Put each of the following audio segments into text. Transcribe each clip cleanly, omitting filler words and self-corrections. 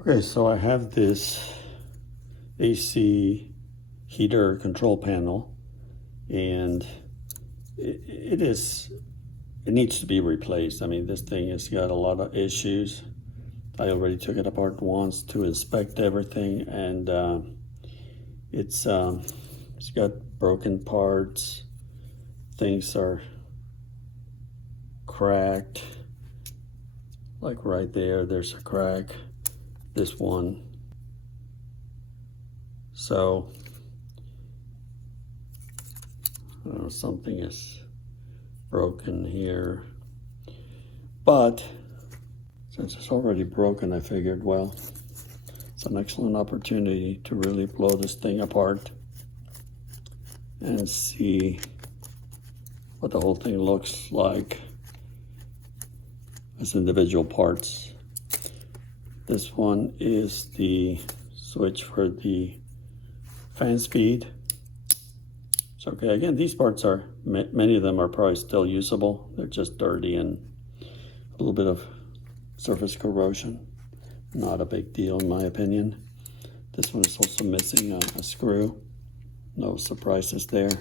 Okay, so I have this AC heater control panel, and it needs to be replaced. I mean, this thing has got a lot of issues. I already took it apart once to inspect everything, and it's got broken parts. Things are cracked, like right there. There's a crack. This one. So I don't know, something is broken here, but since it's already broken, I figured, well, it's an excellent opportunity to really blow this thing apart and see what the whole thing looks like as individual parts. This one is the switch for the fan speed. So, okay, again, these parts are, many of them are probably still usable. They're just dirty and a little bit of surface corrosion. Not a big deal in my opinion. This one is also missing a screw. No surprises there.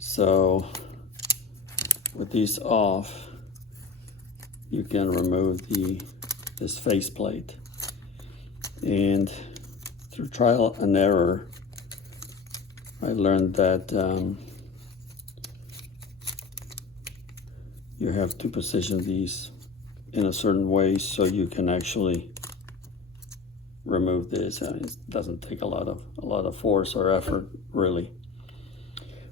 So with these off, you can remove this faceplate. And through trial and error, I learned that you have to position these in a certain way so you can actually remove this. And it doesn't take a lot of force or effort, really.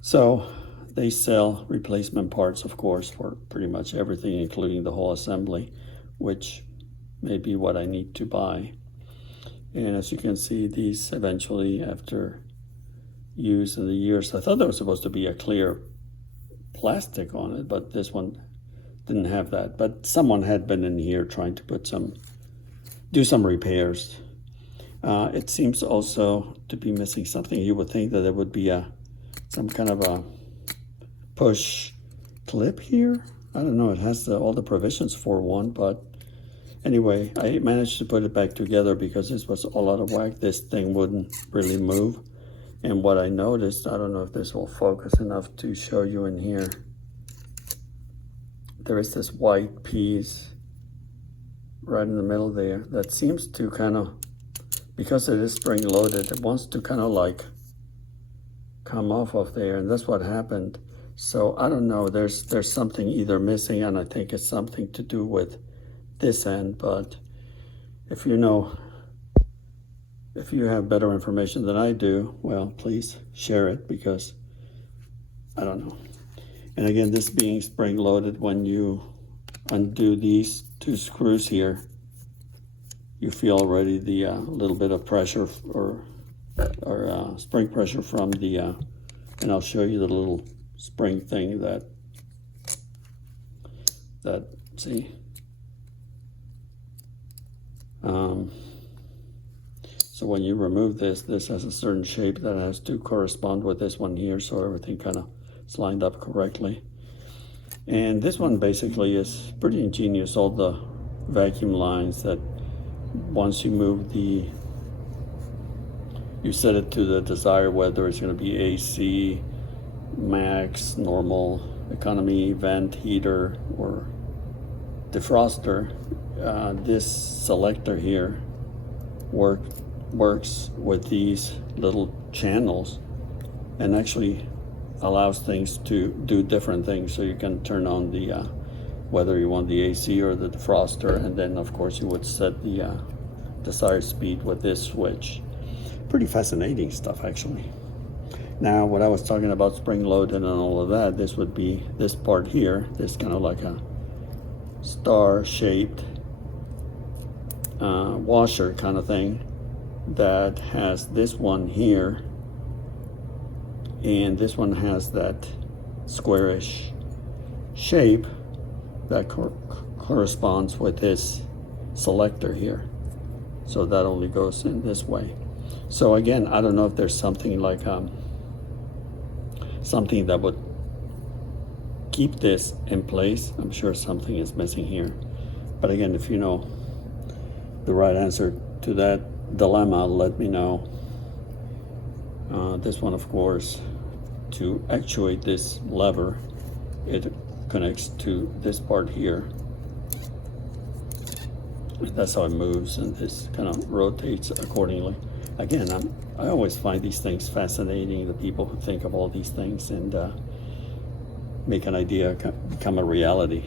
So they sell replacement parts, of course, for pretty much everything, including the whole assembly, which may be what I need to buy. And as you can see, these eventually, after use in the years, I thought there was supposed to be a clear plastic on it, but this one didn't have that. But someone had been in here trying to do some repairs. It seems also to be missing something. You would think that there would be some kind of a push clip here. I don't know, it has all the provisions for one, but anyway, I managed to put it back together because this was all out of whack. This thing wouldn't really move. And what I noticed, I don't know if this will focus enough to show you in here, there is this white piece right in the middle there that seems to kind of, because it is spring loaded, it wants to kind of like come off of there, and that's what happened. So I don't know, there's something either missing, and I think it's something to do with this end, but if you have better information than I do, well, please share it, because I don't know. And again, this being spring loaded, when you undo these two screws here, you feel already the little bit of pressure or spring pressure from the, and I'll show you the little spring thing that see. So when you remove this has a certain shape that has to correspond with this one here, so everything kind of is lined up correctly. And this one basically is pretty ingenious. All the vacuum lines that once you move you set it to the desired, whether it's going to be AC, max, normal, economy, vent, heater, or defroster. This selector here works with these little channels and actually allows things to do different things. So you can turn on the whether you want the AC or the defroster, and then of course you would set the desired speed with this switch. Pretty fascinating stuff, actually. Now, what I was talking about spring loaded and all of that, this would be this part here, this kind of like a star-shaped washer kind of thing that has this one here, and this one has that squarish shape that corresponds with this selector here. So that only goes in this way. So again, I don't know if there's something like something that would keep this in place. I'm sure something is missing here. But again, if you know the right answer to that dilemma, let me know. This one, of course, to actuate this lever, it connects to this part here. That's how it moves, and this kind of rotates accordingly. Again, I always find these things fascinating, the people who think of all these things and make an idea become a reality.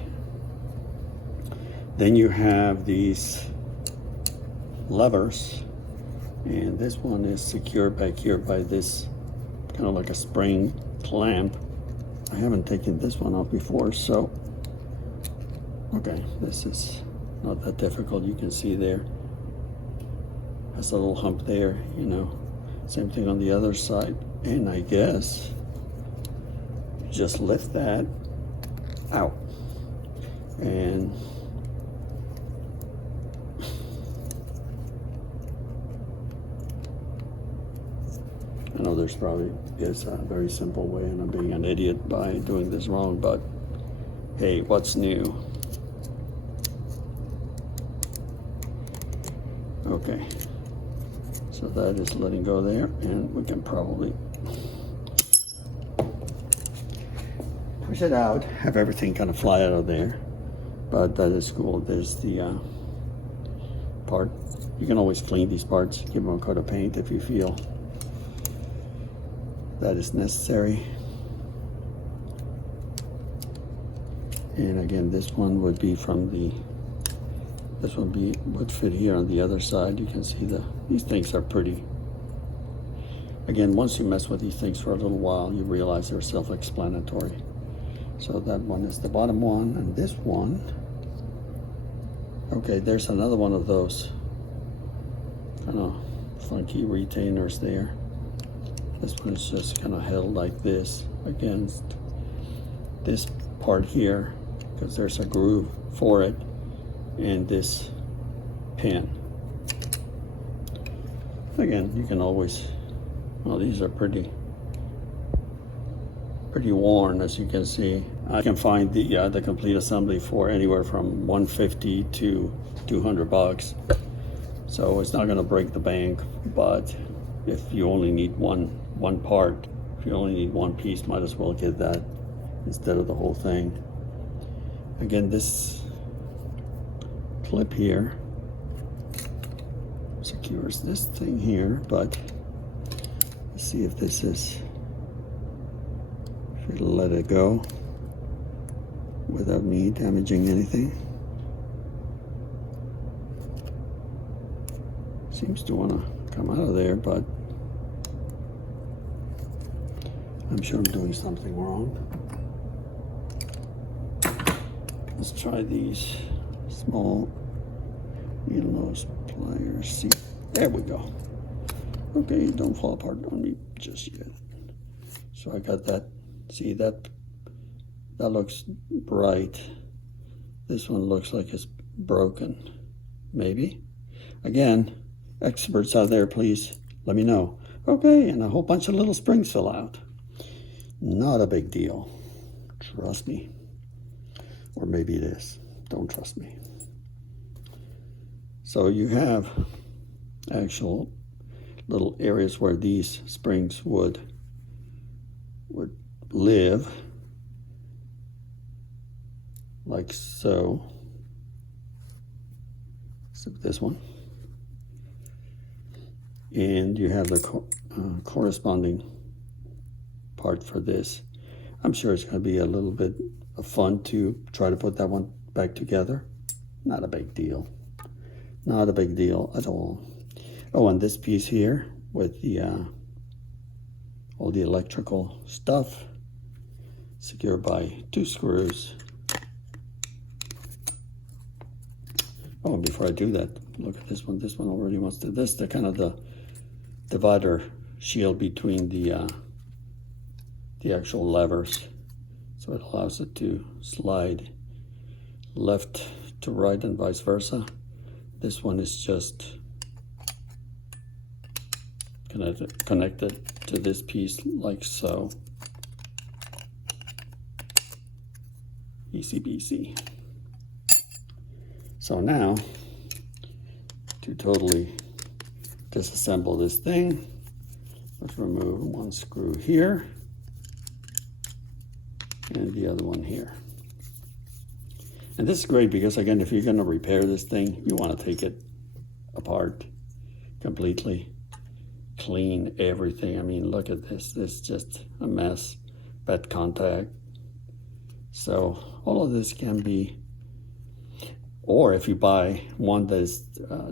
Then you have these levers, and this one is secured back here by this kind of like a spring clamp. I haven't taken this one off before, so okay, this is not that difficult. You can see there has a little hump there, you know. Same thing on the other side, and I guess just lift that out, and I know there's probably is a very simple way, and I'm being an idiot by doing this wrong, but hey, what's new? Okay, so that is letting go there, and we can probably push it out, have everything kind of fly out of there, but that is cool. There's the part. You can always clean these parts, give them a coat of paint if you feel that is necessary. And again, this one would be from the, this one would fit here on the other side. You can see these things are pretty. Again, once you mess with these things for a little while, you realize they're self-explanatory. So that one is the bottom one, and this one, okay, there's another one of those kind of funky retainers there. This one's just kind of held like this against this part here, because there's a groove for it, and this pin. Again, you can always, well, these are pretty worn, as you can see. I can find the complete assembly for anywhere from $150 to $200. So it's not going to break the bank, but if you only need one part, if you only need one piece, might as well get that instead of the whole thing. Again, this clip here secures this thing here, but let's see if this is, if it'll let it go without me damaging anything. Seems to want to come out of there, but I'm sure I'm doing something wrong. Let's try these small needle nose pliers. See, there we go. Okay, don't fall apart on me just yet. So I got that. See, that looks bright. This one looks like it's broken. Maybe. Again, experts out there, please let me know. Okay, and a whole bunch of little springs fell out. Not a big deal. Trust me. Or maybe it is. Don't trust me. So you have actual little areas where these springs would live, like so. So this one. And you have the corresponding part for this. I'm sure it's going to be a little bit of fun to try to put that one back together. Not a big deal. Not a big deal at all. Oh, and this piece here with the all the electrical stuff secured by 2 screws. Oh, and before I do that, look at this one. This one already wants to. This the kind of the divider shield between the actual levers, so it allows it to slide left to right and vice versa. This one is just connected to this piece like so. Easy peasy. So now to totally disassemble this thing. Let's remove one screw here and the other one here. And this is great because, again, if you're going to repair this thing, you want to take it apart completely, clean everything. I mean, look at this. This is just a mess. Bad contact. So all of this can be, or if you buy one that is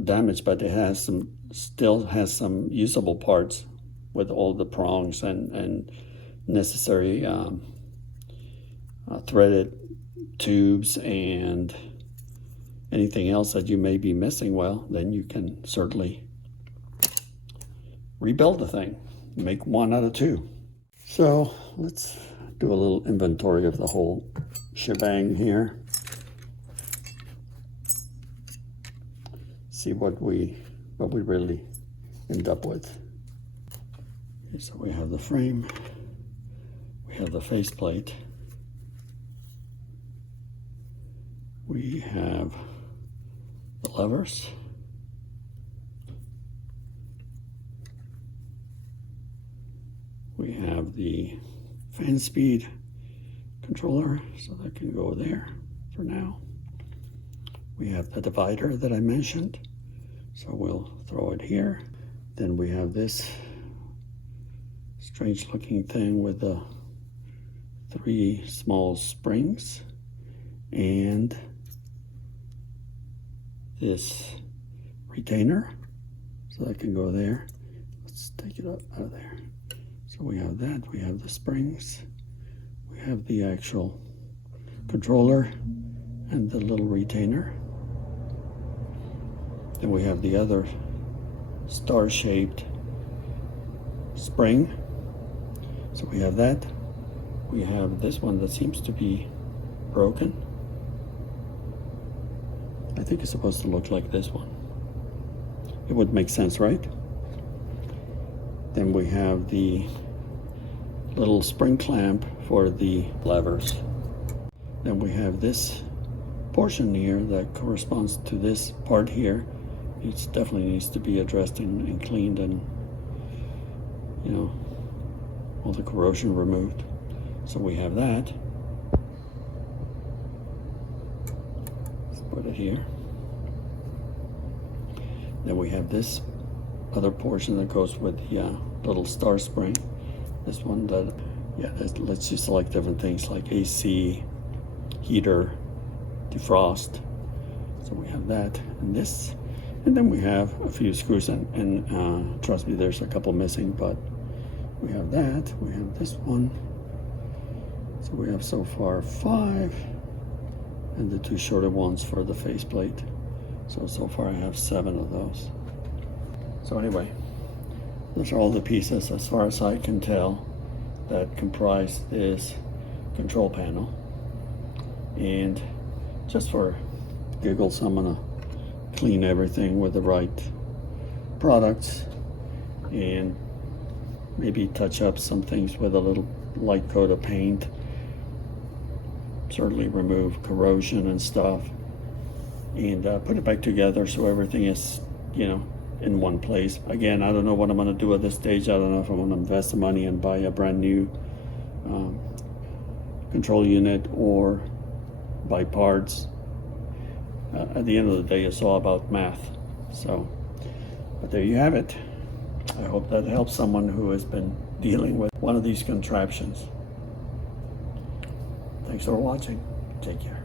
damaged, but it has some, still has some usable parts with all the prongs and necessary threaded tubes and anything else that you may be missing, well, then you can certainly rebuild the thing, make one out of two. So let's do a little inventory of the whole shebang here. See what we really end up with. Okay, so we have the frame, we have the faceplate, we have the levers, we have the fan speed controller, so that can go there for now. We have the divider that I mentioned, so we'll throw it here. Then we have this strange looking thing with the 3 small springs and this retainer, so that can go there. Let's take it out of there. So we have that, we have the springs, we have the actual controller and the little retainer. Then we have the other star-shaped spring. So we have that. We have this one that seems to be broken. I think it's supposed to look like this one. It would make sense, right? Then we have the little spring clamp for the levers. Then we have this portion here that corresponds to this part here. It definitely needs to be addressed and cleaned and, you know, all the corrosion removed. So we have that. Let's put it here. Then we have this other portion that goes with the little star spring. This one that, yeah, that lets you select different things like AC, heater, defrost. So we have that and this. And then we have a few screws and trust me, there's a couple missing, but we have that, we have this one. So we have so far 5, and the 2 shorter ones for the faceplate. So far I have 7 of those. So anyway, those are all the pieces, as far as I can tell, that comprise this control panel. And just for giggles, I'm gonna clean everything with the right products and maybe touch up some things with a little light coat of paint. Certainly remove corrosion and stuff, and put it back together so everything is, you know, in one place. Again, I don't know what I'm going to do at this stage. I don't know if I want to invest the money and buy a brand new control unit or buy parts. At the end of the day, it's all about math. So, but there you have it. I hope that helps someone who has been dealing with one of these contraptions. Thanks for watching. Take care.